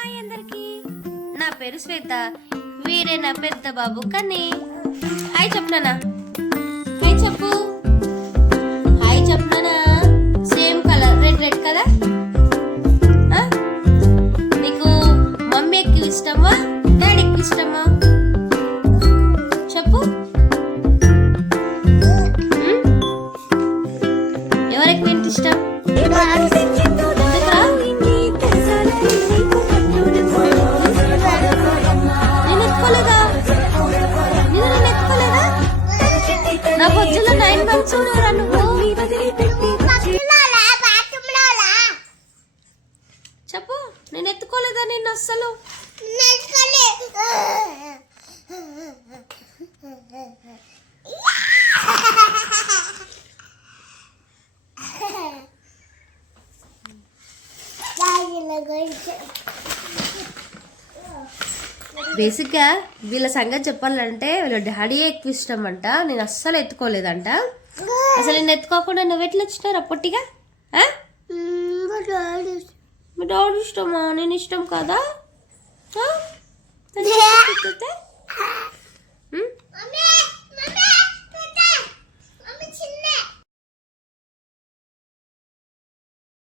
Hi అందరికి, నా పేరు శ్వేత. వీరే నా పెద్ద బాబు కన్నీ. హాయ్ చెప్పనా? హాయ్ చెప్పు. హాయ్ చెప్పనా? సేమ్ కలర్ రెడ్ రెడ్ కదా. నీకు మమ్మీ ఎక్కువ ఇష్టమా డాడీ ఎక్కువ ఇష్టమా చెప్పు. ఎవరు ఎక్కువ ఇష్టం? నా బొజ్జులో 9 months ఉన్నారా నువ్వు? చెప్పు. నేను ఎత్తుకోలేదా నిన్ను అస్సలు? బేసిక్గా వీళ్ళ సంగతి చెప్పాలంటే వీళ్ళ డాడీ ఎక్కువ ఇష్టం అంట. నేను అస్సలు ఎత్తుకోలేదంట. అసలు నేను ఎత్తుకోకుండా నువ్వు ఎట్లా వచ్చినారా పొట్టిగా? మీ డాడీ ఇష్టమా? నేను ఇష్టం కదా.